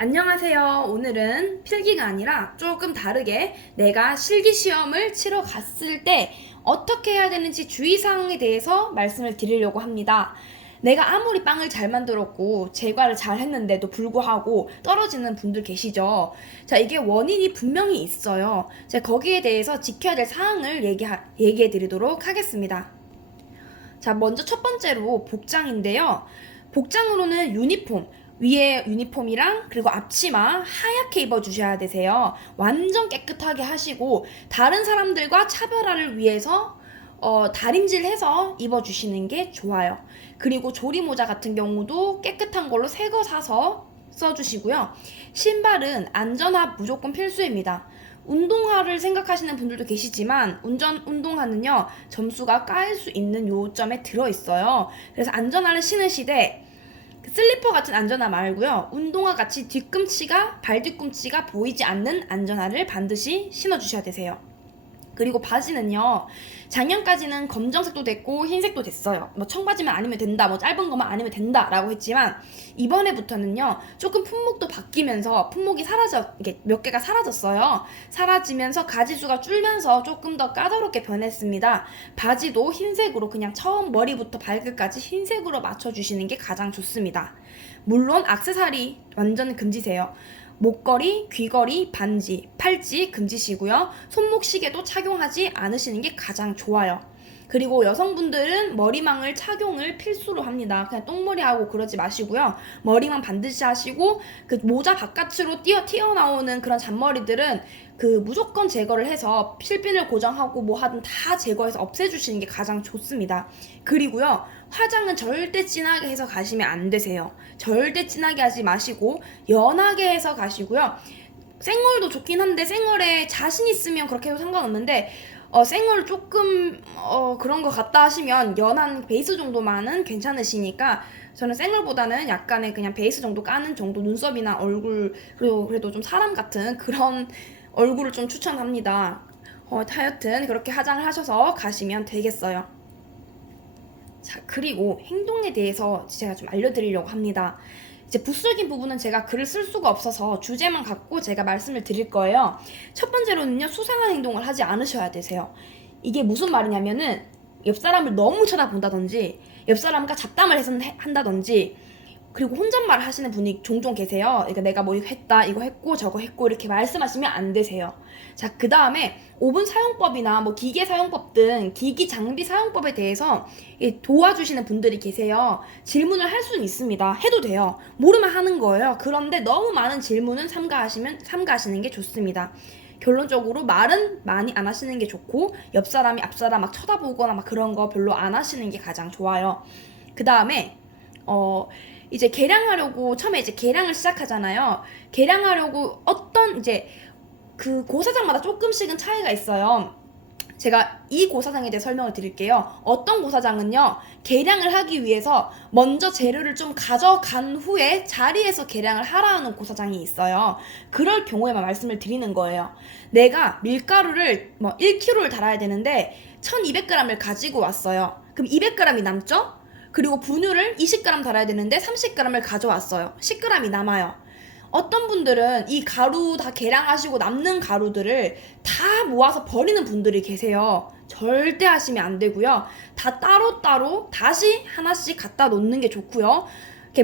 안녕하세요. 오늘은 필기가 아니라 조금 다르게 내가 실기시험을 치러 갔을 때 어떻게 해야 되는지 주의사항에 대해서 말씀을 드리려고 합니다. 내가 아무리 빵을 잘 만들었고 제과를 잘 했는데도 불구하고 떨어지는 분들 계시죠? 자, 이게 원인이 분명히 있어요. 자, 거기에 대해서 지켜야 될 사항을 얘기해 드리도록 하겠습니다. 자, 먼저 첫 번째로 복장인데요. 복장으로는 유니폼, 위에 유니폼이랑 그리고 앞치마 하얗게 입어주셔야 되세요. 완전 깨끗하게 하시고 다른 사람들과 차별화를 위해서 다림질해서 입어주시는 게 좋아요. 그리고 조리모자 같은 경우도 깨끗한 걸로 새 거 사서 써주시고요. 신발은 안전화 무조건 필수입니다. 운동화를 생각하시는 분들도 계시지만 운동화는요 점수가 까일 수 있는 요점에 들어있어요. 그래서 안전화를 신으시되 슬리퍼 같은 안전화 말고요. 운동화 같이 발 뒤꿈치가 보이지 않는 안전화를 반드시 신어주셔야 되세요. 그리고 바지는요. 작년까지는 검정색도 됐고 흰색도 됐어요. 뭐 청바지만 아니면 된다, 뭐 짧은 것만 아니면 된다라고 했지만 이번에부터는요. 조금 품목도 바뀌면서 이게 몇 개가 사라졌어요. 사라지면서 가지수가 줄면서 조금 더 까다롭게 변했습니다. 바지도 흰색으로 그냥 처음 머리부터 발끝까지 흰색으로 맞춰주시는 게 가장 좋습니다. 물론 액세서리 완전 금지세요. 목걸이, 귀걸이, 반지, 팔찌 금지시고요. 손목시계도 착용하지 않으시는 게 가장 좋아요. 그리고 여성분들은 머리망을 착용을 필수로 합니다. 그냥 똥머리하고 그러지 마시고요. 머리망 반드시 하시고 그 모자 바깥으로 튀어나오는 그런 잔머리들은 무조건 제거를 해서 실핀을 고정하고 뭐 하든 다 제거해서 없애주시는 게 가장 좋습니다. 그리고요. 화장은 절대 진하게 해서 가시면 안 되세요. 절대 진하게 하지 마시고 연하게 해서 가시고요. 생얼도 좋긴 한데 생얼에 자신 있으면 그렇게 해도 상관없는데 생얼 조금 그런 거 같다 하시면 연한 베이스 정도만은 괜찮으시니까 저는 생얼보다는 약간의 그냥 베이스 정도 까는 정도 눈썹이나 얼굴 그래도 좀 사람 같은 그런 얼굴을 좀 추천합니다. 하여튼 그렇게 화장을 하셔서 가시면 되겠어요. 자, 그리고 행동에 대해서 제가 좀 알려드리려고 합니다. 이제 부수적인 부분은 제가 글을 쓸 수가 없어서 주제만 갖고 제가 말씀을 드릴 거예요. 첫 번째로는요, 수상한 행동을 하지 않으셔야 되세요. 이게 무슨 말이냐면은, 옆 사람을 너무 쳐다본다든지, 옆 사람과 잡담을 한다든지, 그리고 혼잣말 하시는 분이 종종 계세요. 그러니까 내가 뭐 이거 했다, 이거 했고, 저거 했고, 이렇게 말씀하시면 안 되세요. 자, 그 다음에 오븐 사용법이나 뭐 기계 사용법 등 기기 장비 사용법에 대해서 도와주시는 분들이 계세요. 질문을 할 수는 있습니다. 해도 돼요. 모르면 하는 거예요. 그런데 너무 많은 질문은 삼가하시는 게 좋습니다. 결론적으로 말은 많이 안 하시는 게 좋고 옆 사람이 앞 사람 막 쳐다보거나 막 그런 거 별로 안 하시는 게 가장 좋아요. 그 다음에 이제 처음에 이제 계량을 시작하잖아요. 계량하려고 이제 고사장마다 조금씩은 차이가 있어요. 제가 이 고사장에 대해 설명을 드릴게요. 어떤 고사장은요, 계량을 하기 위해서 먼저 재료를 좀 가져간 후에 자리에서 계량을 하라는 고사장이 있어요. 그럴 경우에만 말씀을 드리는 거예요. 내가 밀가루를 1kg를 달아야 되는데 1200g을 가지고 왔어요. 그럼 200g이 남죠? 그리고 분유를 20g 달아야 되는데 30g을 가져왔어요. 10g이 남아요. 어떤 분들은 이 가루 다 계량하시고 남는 가루들을 다 모아서 버리는 분들이 계세요. 절대 하시면 안 되고요. 다 따로따로 다시 하나씩 갖다 놓는 게 좋고요.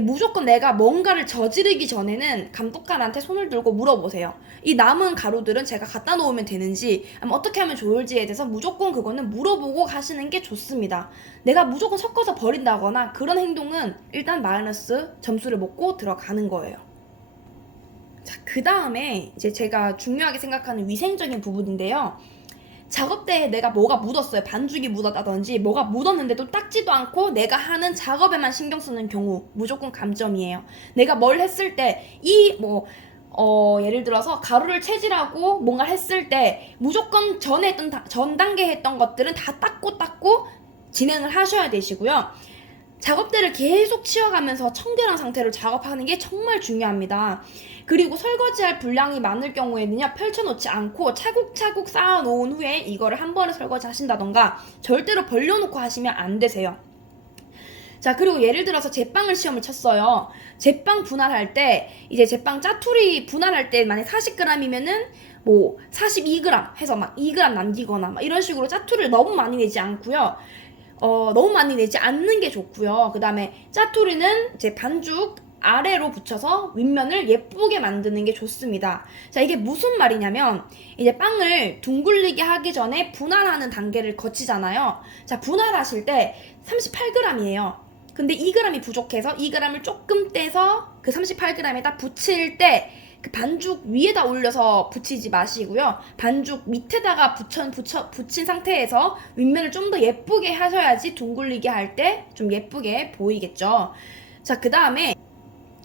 무조건 내가 뭔가를 저지르기 전에는 감독관한테 손을 들고 물어보세요. 이 남은 가루들은 제가 갖다 놓으면 되는지, 어떻게 하면 좋을지에 대해서 무조건 그거는 물어보고 가시는 게 좋습니다. 내가 무조건 섞어서 버린다거나 그런 행동은 일단 마이너스 점수를 먹고 들어가는 거예요. 자, 그 다음에 이제 제가 중요하게 생각하는 위생적인 부분인데요. 작업대에 내가 뭐가 묻었어요. 반죽이 묻었다든지 뭐가 묻었는데도 닦지도 않고 내가 하는 작업에만 신경 쓰는 경우 무조건 감점이에요. 내가 뭘 했을 때 예를 들어서 가루를 채질하고 뭔가 했을 때 무조건 전 단계 했던 것들은 다 닦고 진행을 하셔야 되시고요. 작업대를 계속 치워가면서 청결한 상태로 작업하는 게 정말 중요합니다. 그리고 설거지할 분량이 많을 경우에는요, 펼쳐놓지 않고 차곡차곡 쌓아놓은 후에 이거를 한 번에 설거지 하신다던가 절대로 벌려놓고 하시면 안 되세요. 자, 그리고 예를 들어서 제빵을 시험을 쳤어요. 제빵 분할할 때, 이제 제빵 짜투리 분할할 때 만약 40g이면은 뭐 42g 해서 막 2g 남기거나 막 이런 식으로 짜투리를 너무 많이 내지 않고요. 너무 많이 내지 않는 게 좋고요. 그 다음에 짜투리는 이제 반죽 아래로 붙여서 윗면을 예쁘게 만드는 게 좋습니다. 자, 이게 무슨 말이냐면 이제 빵을 둥글리게 하기 전에 분할하는 단계를 거치잖아요. 자, 분할하실 때 38g이에요. 근데 2g이 부족해서 2g을 조금 떼서 그 38g에다 붙일 때 그 반죽 위에다 올려서 붙이지 마시고요. 반죽 밑에다가 붙인 상태에서 윗면을 좀 더 예쁘게 하셔야지 둥글리게 할 때 좀 예쁘게 보이겠죠. 자, 그 다음에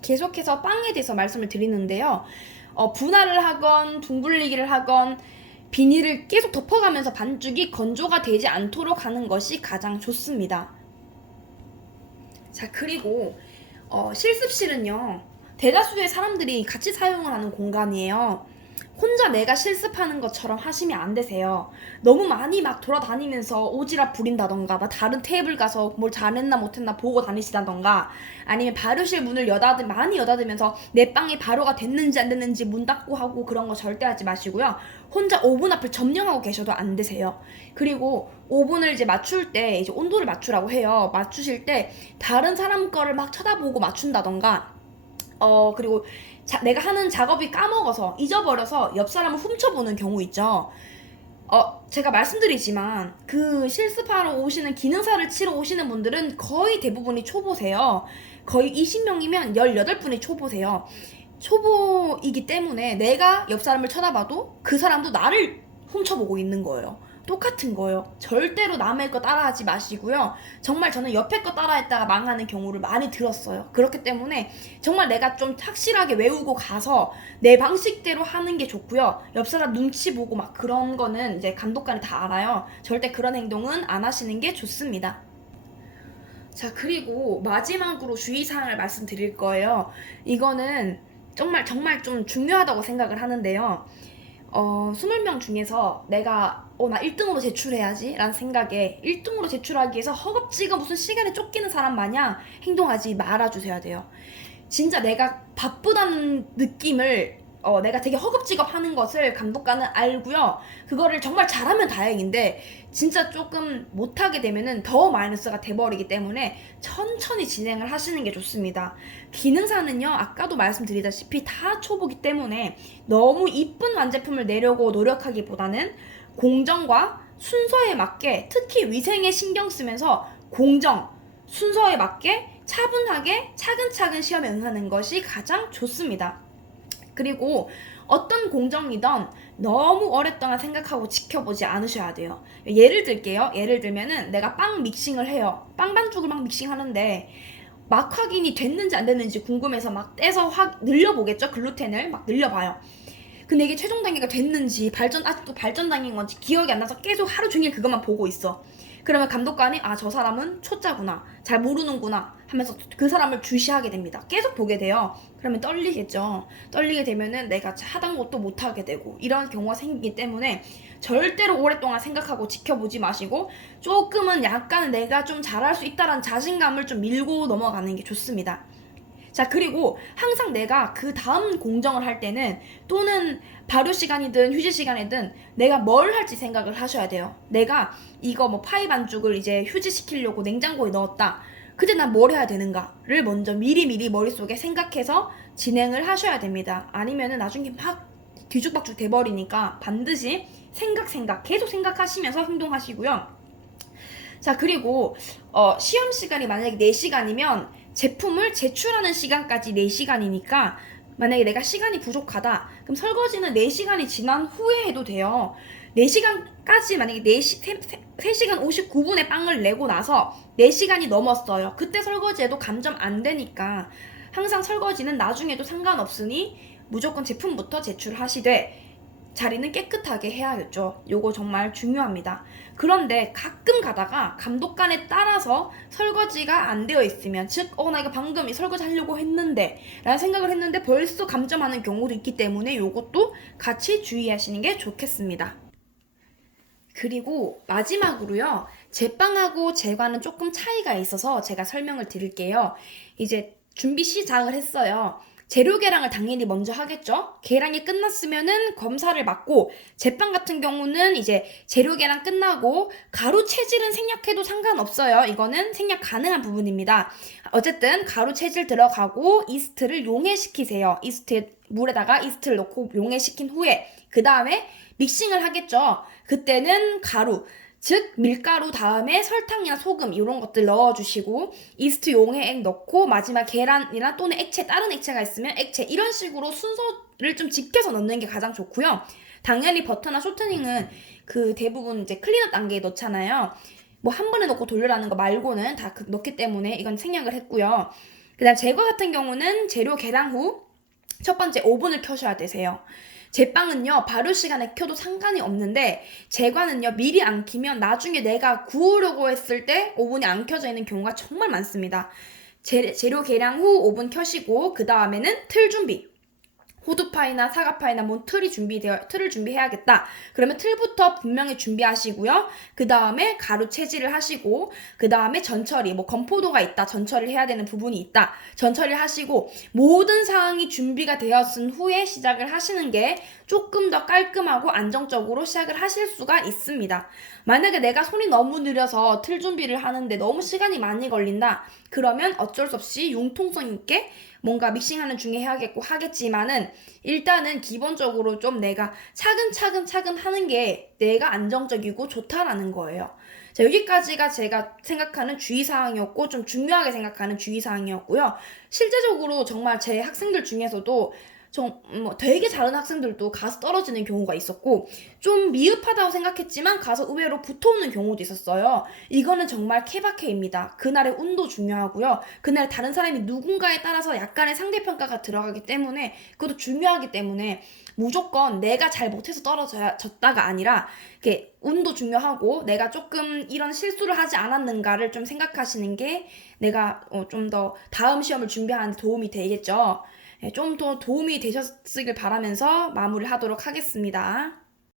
계속해서 빵에 대해서 말씀을 드리는데요. 분할을 하건 둥글리기를 하건 비닐을 계속 덮어가면서 반죽이 건조가 되지 않도록 하는 것이 가장 좋습니다. 자, 그리고 실습실은요. 대다수의 사람들이 같이 사용을 하는 공간이에요. 혼자 내가 실습하는 것처럼 하시면 안 되세요. 너무 많이 막 돌아다니면서 오지랖 부린다던가 막 다른 테이블 가서 뭘 잘했나 못했나 보고 다니시다던가 아니면 발효실 문을 많이 여닫으면서 내 빵이 발효가 됐는지 안 됐는지 문 닫고 하고 그런 거 절대 하지 마시고요. 혼자 오븐 앞을 점령하고 계셔도 안 되세요. 그리고 오븐을 이제 맞출 때 이제 온도를 맞추라고 해요. 맞추실 때 다른 사람 거를 막 쳐다보고 맞춘다던가 그리고 내가 하는 작업이 까먹어서 잊어버려서 옆 사람을 훔쳐보는 경우 있죠. 제가 말씀드리지만 그 실습하러 오시는 기능사를 치러 오시는 분들은 거의 대부분이 초보세요. 거의 20명이면 18분이 초보세요. 초보이기 때문에 내가 옆 사람을 쳐다봐도 그 사람도 나를 훔쳐보고 있는 거예요. 똑같은 거예요. 절대로 남의 거 따라하지 마시고요. 정말 저는 옆에 거 따라했다가 망하는 경우를 많이 들었어요. 그렇기 때문에 정말 내가 좀 확실하게 외우고 가서 내 방식대로 하는 게 좋고요. 옆 사람 눈치 보고 막 그런 거는 이제 감독관이 다 알아요. 절대 그런 행동은 안 하시는 게 좋습니다. 자, 그리고 마지막으로 주의사항을 말씀드릴 거예요. 이거는 정말 좀 중요하다고 생각을 하는데요. 20명 중에서 내가 나 1등으로 제출해야지 라는 생각에 1등으로 제출하기 위해서 허겁지겁 무슨 시간에 쫓기는 사람 마냥 행동하지 말아주셔야 돼요. 진짜 내가 바쁘다는 느낌을 내가 되게 허겁지겁 하는 것을 감독관은 알고요. 그거를 정말 잘하면 다행인데 진짜 조금 못하게 되면은 더 마이너스가 돼버리기 때문에 천천히 진행을 하시는 게 좋습니다. 기능사는요, 아까도 말씀드리다시피 다 초보기 때문에 너무 이쁜 완제품을 내려고 노력하기보다는 공정과 순서에 맞게, 특히 위생에 신경 쓰면서 공정, 순서에 맞게 차분하게 차근차근 시험에 응하는 것이 가장 좋습니다. 그리고 어떤 공정이든 너무 오랫동안 생각하고 지켜보지 않으셔야 돼요. 예를 들게요. 예를 들면은 내가 빵 믹싱을 해요. 빵 반죽을 막 믹싱하는데 막 확인이 됐는지 안 됐는지 궁금해서 막 떼서 확 늘려보겠죠. 글루텐을 막 늘려봐요. 근데 이게 최종 단계가 됐는지 아직도 발전 단계인 건지 기억이 안 나서 계속 하루 종일 그것만 보고 있어. 그러면 감독관이 저 사람은 초짜구나, 잘 모르는구나 하면서 그 사람을 주시하게 됩니다. 계속 보게 돼요. 그러면 떨리겠죠. 떨리게 되면은 내가 하던 것도 못하게 되고 이런 경우가 생기기 때문에 절대로 오랫동안 생각하고 지켜보지 마시고 조금은 약간 내가 좀 잘할 수 있다라는 자신감을 좀 밀고 넘어가는 게 좋습니다. 자, 그리고 항상 내가 그 다음 공정을 할 때는 또는 발효 시간이든 휴지 시간이든 내가 뭘 할지 생각을 하셔야 돼요. 내가 이거 뭐 파이 반죽을 이제 휴지시키려고 냉장고에 넣었다. 그때 난 뭘 해야 되는가를 먼저 미리미리 머릿속에 생각해서 진행을 하셔야 됩니다. 아니면은 나중에 막 뒤죽박죽 돼버리니까 반드시 계속 생각하시면서 행동하시고요. 자, 그리고 시험 시간이 만약에 4시간이면 제품을 제출하는 시간까지 4시간이니까 만약에 내가 시간이 부족하다 그럼 설거지는 4시간이 지난 후에 해도 돼요. 4시간까지 만약에 3시간 59분에 빵을 내고 나서 4시간이 넘었어요. 그때 설거지해도 감점 안 되니까 항상 설거지는 나중에도 상관없으니 무조건 제품부터 제출하시되 자리는 깨끗하게 해야겠죠. 요거 정말 중요합니다. 그런데 가끔 가다가 감독관에 따라서 설거지가 안 되어 있으면 즉 나 이거 방금 설거지 하려고 했는데 라는 생각을 했는데 벌써 감점하는 경우도 있기 때문에 요것도 같이 주의하시는 게 좋겠습니다. 그리고 마지막으로요. 제빵하고 제과는 조금 차이가 있어서 제가 설명을 드릴게요. 이제 준비 시작을 했어요. 재료 계량을 당연히 먼저 하겠죠. 계량이 끝났으면은 검사를 받고, 제빵 같은 경우는 이제 재료 계량 끝나고 가루 체질은 생략해도 상관없어요. 이거는 생략 가능한 부분입니다. 어쨌든 가루 체질 들어가고 이스트를 용해시키세요. 물에다가 이스트를 넣고 용해시킨 후에 그 다음에 믹싱을 하겠죠. 그때는 가루, 즉 밀가루 다음에 설탕이나 소금 이런 것들 넣어주시고, 이스트 용해액 넣고 마지막 계란이나 또는 액체, 다른 액체가 있으면 액체, 이런 식으로 순서를 좀 지켜서 넣는 게 가장 좋고요. 당연히 버터나 쇼트닝은 그 대부분 이제 클린업 단계에 넣잖아요. 뭐 한 번에 넣고 돌려라는 거 말고는 다 넣기 때문에 이건 생략을 했고요. 그 다음 제과 같은 경우는 재료 계량 후 첫 번째 오븐을 켜셔야 되세요. 제빵은요, 발효 시간에 켜도 상관이 없는데, 제과는요, 미리 안 켜면 나중에 내가 구우려고 했을 때 오븐이 안 켜져 있는 경우가 정말 많습니다. 재료 계량 후 오븐 켜시고, 그 다음에는 틀 준비. 호두파이나 사과파이나 뭔 틀을 준비해야겠다. 그러면 틀부터 분명히 준비하시고요. 그 다음에 가루 체질을 하시고, 그 다음에 전처리, 뭐 건포도가 있다, 전처리를 해야 되는 부분이 있다, 전처리를 하시고, 모든 사항이 준비가 되었은 후에 시작을 하시는 게 조금 더 깔끔하고 안정적으로 시작을 하실 수가 있습니다. 만약에 내가 손이 너무 느려서 틀 준비를 하는데 너무 시간이 많이 걸린다, 그러면 어쩔 수 없이 융통성 있게 뭔가 믹싱하는 중에 해야겠고 하겠지만은, 일단은 기본적으로 좀 내가 차근차근 하는 게 내가 안정적이고 좋다라는 거예요. 자, 여기까지가 제가 생각하는 주의사항이었고, 좀 중요하게 생각하는 주의사항이었고요. 실제적으로 정말 제 학생들 중에서도 되게 잘하는 학생들도 가서 떨어지는 경우가 있었고, 좀 미흡하다고 생각했지만 가서 의외로 붙어오는 경우도 있었어요. 이거는 정말 케바케입니다. 그날의 운도 중요하고요. 그날 다른 사람이 누군가에 따라서 약간의 상대평가가 들어가기 때문에, 그것도 중요하기 때문에 무조건 내가 잘 못해서 떨어졌다가 아니라, 이렇게 운도 중요하고 내가 조금 이런 실수를 하지 않았는가를 좀 생각하시는 게 내가 좀 더 다음 시험을 준비하는 데 도움이 되겠죠. 좀 더 도움이 되셨길 바라면서 마무리를 하도록 하겠습니다.